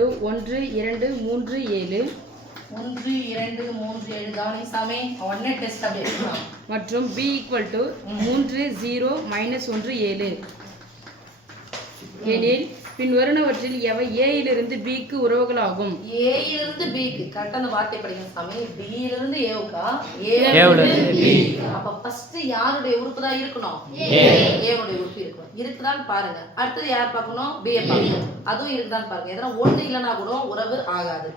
= 1 2 3 7 1 2 3 7 கவனி சாமி ஒண்ணே டெஸ்ட் அப்படியே எடுக்கலாம் மற்றும் b = 3 0 -1 7 எனில் பின்வருவனவற்றில் எவை a இலிருந்து b க்கு உறவுகளாகும். a இலிருந்து b க்கு கரெக்ட்டா அந்த வார்த்தை படிங்க சாமி. b இலிருந்து a வுக்கா a இலிருந்து b. அப்ப ஃபர்ஸ்ட் யாருடைய உறுப்பு தான் இருக்கணும்? a னுடைய உறுப்பு இருக்கணும். இருக்குதான்னு பாருங்க. அடுத்து யார் பார்க்கணும்? b ஐ பார்க்கணும். அதுவும் இருக்குதான்னு பாருங்க. எதனா ஒண்ணு இல்லனா கூட உறவு ஆகாது.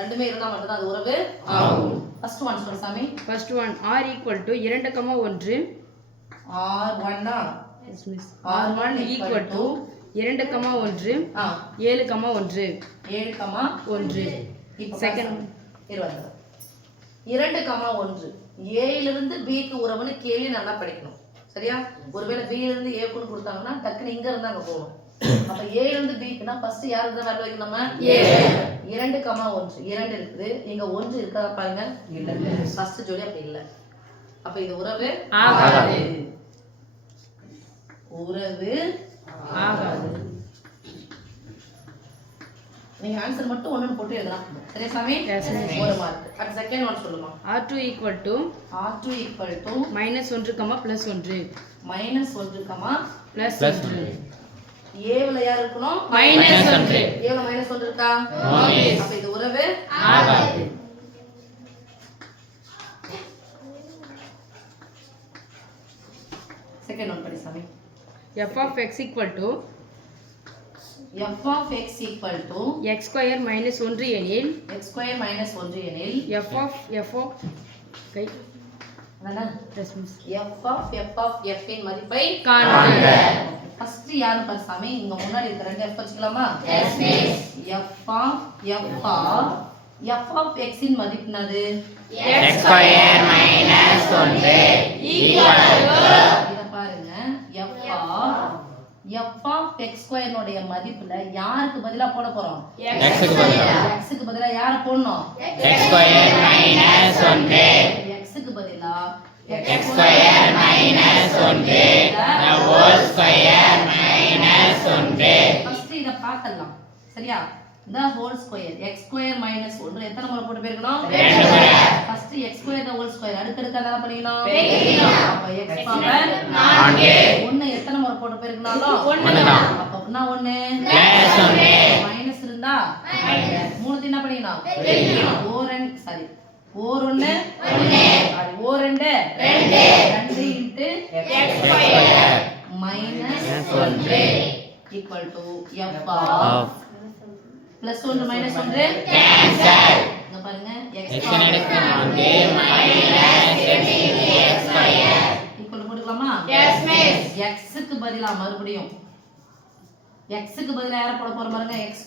ரெண்டுமே இருந்தா மட்டும் தான் அது உறவு ஆகும். ஃபர்ஸ்ட் ஒன் சொல்லுங்க சாமி. ஃபர்ஸ்ட் ஒன் r = 2,1 r1 னா yes miss r1 = 2,1 7,1 7,1 second 2,1 a இலிருந்து b க்கு உறவுன்னு கேள்வி நல்லா படிக்கணும். சரியா? ஒருவேளை b இலிருந்து a க்கு கொடுத்தாங்கன்னா டக்குனு இங்க இருந்து அங்க போணும். அப்ப a இலிருந்து b க்குனா ஃபர்ஸ்ட் யாருக்கு தான் வைக்கணும் நம்ம? a 2,1 2 இருக்குது. இங்க 1 இருக்கா பாருங்க. இல்ல. ஃபர்ஸ்ட் ஜோடி அப்படி இல்ல. அப்ப இது உறவு ஆகாது. உறவு ஆகாது. நீங்க ஆன்சர் மட்டும் ஒண்ணு போட்டு எழுதலாம். சரியா சாமி? ஒரு மார்க். அடுத்த செகண்ட் ஒன் சொல்லுங்க. r2 = r2 = -1, +1 -1, +1 a ல யார் இருக்கணும்? -1 a ல -1 இருக்கா? அப்ப இது உறவு ஆகாது. செகண்ட் ஒன் படி சாமி. f of x = f of x = x² - 1 எனில் x² - 1 எனில் f of கை அதானே yes miss f of f இன் மதிப்பை காண்க. ஃபர்ஸ்ட் யாரு பாரு சாமி. இங்க முன்னாடி இருக்க ரெண்டு f வச்சுக்கலாமா? Yes miss. f of x இன் மதிப்பு என்னது? x² - 1 இத பாருங்க. f of x² னுடைய மதிப்புல யாருக்கு பதிலா போட போறோம்? x க்கு பதிலா x க்கு பதிலா யார போடணும்? x² - 1 x க்கு பதிலா x² - 1 the whole square minus 1 first இத பார்க்கலாம். சரியா? the whole square x² - 1 எத்தனை முறை போட்டு பெருக்கணும்? ரெண்டு முறை. First x² the whole square அடுக்கடுக்கா என்ன பண்ணிக்கணும்? பெருக்கணும். அப்ப x பவர் 4 1 எத்தனை முறை போட்டு பெருக்கனாலும் 1 தான். அப்ப என்ன 1 plus 1 மைனஸ் இருந்தா மூணுத்து என்ன பண்ணிக்கணும்? பெருக்கணும். ஓரன் sorry ஓர்1 1 sorry ஓர்2 2 2 into x² - 1 equal to f of plus 1 minus 1 cancel. இங்க பாருங்க x எடுத்து 4 minus 2x² equal போட்டுக்கலாமா? yes miss x க்கு பதிலா மறுபடியும் x க்கு பதிலா யார போட போறோம் பாருங்க x²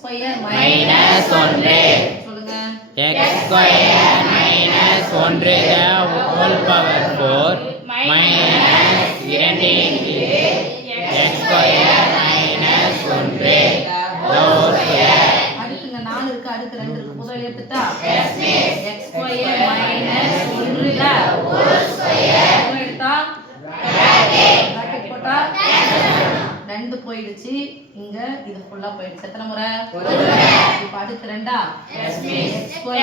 minus 1 சொல்லுங்க x² - 1 the whole power 4 minus 2 into x² - 1 the whole square அடுத்துங்க 4 இருக்கு அடுத்து 2 இருக்கு முதல்ல எடுத்துட்டா எஸ் மிஸ் x² - 1 ல ஹோல் ஸ்கொயர் எடுத்தா பிராக்கெட் போட்டா 2 போயிடுச்சு. இங்க இது ஃபுல்லா போயிடுச்சு. எத்தனை முறை? ஒரு முறை. இப்போ அடுத்து 2 எஸ் மிஸ் x² - 1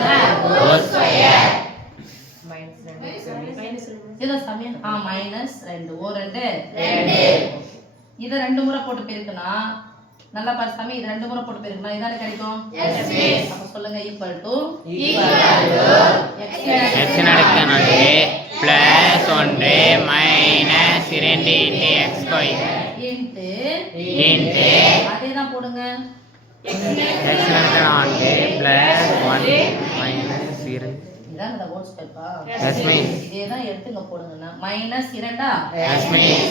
ல ஹோல் ஸ்கொயர் மைனஸ் 2 இத சமயம் மைனஸ் 2 ஓ 2 இத 2 முறை போட்டு பெருக்குனா நல்லா பாரு சாமி. இது 2 முறை போட்டு பெருக்குனா இதானே கிடைக்கும்? Yes miss. அப்ப சொல்லுங்க equal to x அடுக்கு 4 plus 1 minus 2 into x² into அதே தான் போடுங்க. x அடுக்கு 4 plus 1 minus 2 இதான் இந்த ஹோல் ஸ்கொயர் பா. yes miss இதே தான் எடுத்துங்க போடுங்கனா மைனஸ் 2 yes miss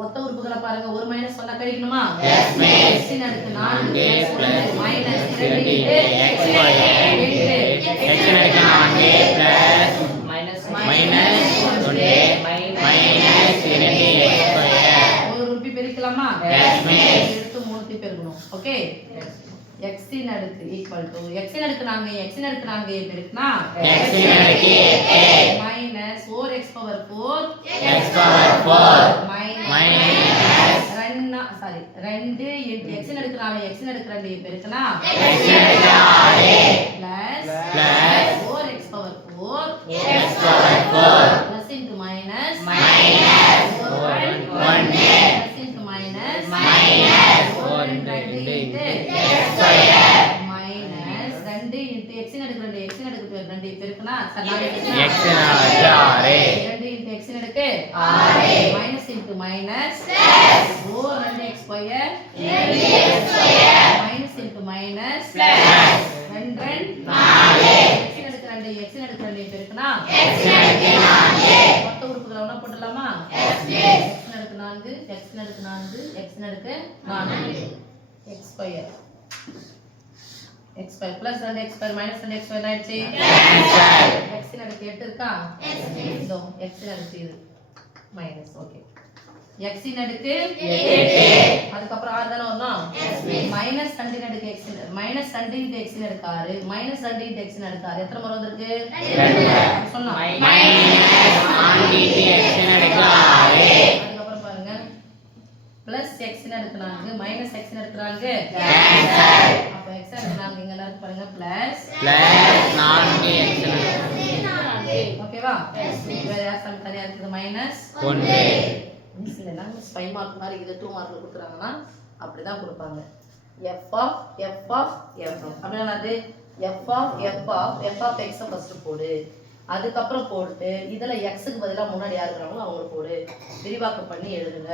ஒத்த உறுப்புகளை பாருங்க. ஒரு மைனஸ் சொன்னா கழிக்கணுமா? yes miss x இன் அடுக்கு 4 plus minus 2 2 into x² x அடுக்கு 4 plus minus 1 minus 2 x². ஒரு உறுப்பை பெருக்கலாமா? yes miss எடுத்து மூணுத்தையும் பெருக்கணும். ஓகே x இன் அடுக்கு equal to x இன் அடுக்கு 4 x இன் அடுக்கு 4 பெருக்கினா x இன் அடுக்கு 8 minus 4x power 4 x power 4 minus minus 2 sorry 2 into x ன்னு எடுக்க 4 x ன்னு எடுக்க 2 பெருக்குனா x நடுக்கு 6 plus 4x power 4 x power 4 plus into minus minus 1 plus into minus minus 4 2 into x square minus 2 into x ன்னு எடுக்க 2 x ன்னு எடுக்க 2 பெருக்குனா x நடுக்கு 6 2 இன்டு x ன்னு எடுக்க 6 minus into minus plus 4 2x square minus into minus plus 2 4 x ன்னு எடுக்க 2 பெருக்குனா x நடுக்கு 4 மொத்த உறுப்புகளை ஒண்ணா போடலாமா x ன்னு எடுக்க 4 x ன்னு எடுக்க 4 x ன்னு எடுக்க 4 x square x square plus 2x square minus 2x square ஆயிடுச்சு x ன்னு எடுக்க 8 இருக்கா இதோ x ன்னு எடுக்க இது மைனஸ் ஓகே x ன்னு எடுக்க 8 அதுக்கு அப்புறம் 6 தான வரணும் மைனஸ் 2 ன்னு எடுக்க x மைனஸ் 2 × x ன்னு எடுக்க 6 மைனஸ் 2 × x ன்னு எடுக்க 6 எத்தனை முறை வந்திருக்கு 2 சொன்னா மைனஸ் 4 x நடுக்கு 6 அதுக்கு அப்புறம் பாருங்க பிளஸ் x ன்னு எடுக்க 4 மைனஸ் x ன்னு எடுக்க 4 அப்ப x ன்னு எடுக்க 4 இங்க எல்லாரும் பாருங்க பிளஸ் பிளஸ் 4 x நடுக்கு ஓகேவா வேற யார் சம் தனியா இருக்குது மைனஸ் 1 மிஸ் இல்ல நம்ம 5 மார்க் மாதிரி இது 2 மார்க்ல கொடுக்குறாங்கன்னா அப்படிதான் கொடுப்பாங்க f off f off f அப்படினா அது f ஆஃப் x ஃபர்ஸ்ட் போடு அதுக்கு அப்புறம் போட்டு இதல x க்கு பதிலா முன்னாடி யார் இருக்காங்களோ அவங்க போடு விரிவாக்கம் பண்ணி எழுதுங்க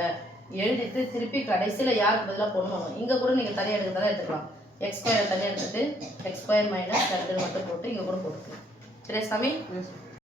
எழுதிட்டு திருப்பி கடைசில யாருக்கு பதிலா போடணும் இங்க கூட நீங்க தனியா எடுக்கிறதா எடுத்துக்கலாம் x ஸ்கொயர் தனியா எடுத்துட்டு x ஸ்கொயர் மைனஸ் 2 மட்டும் போட்டு இங்க கூட போட்டுக்கலாம் சரி சாமி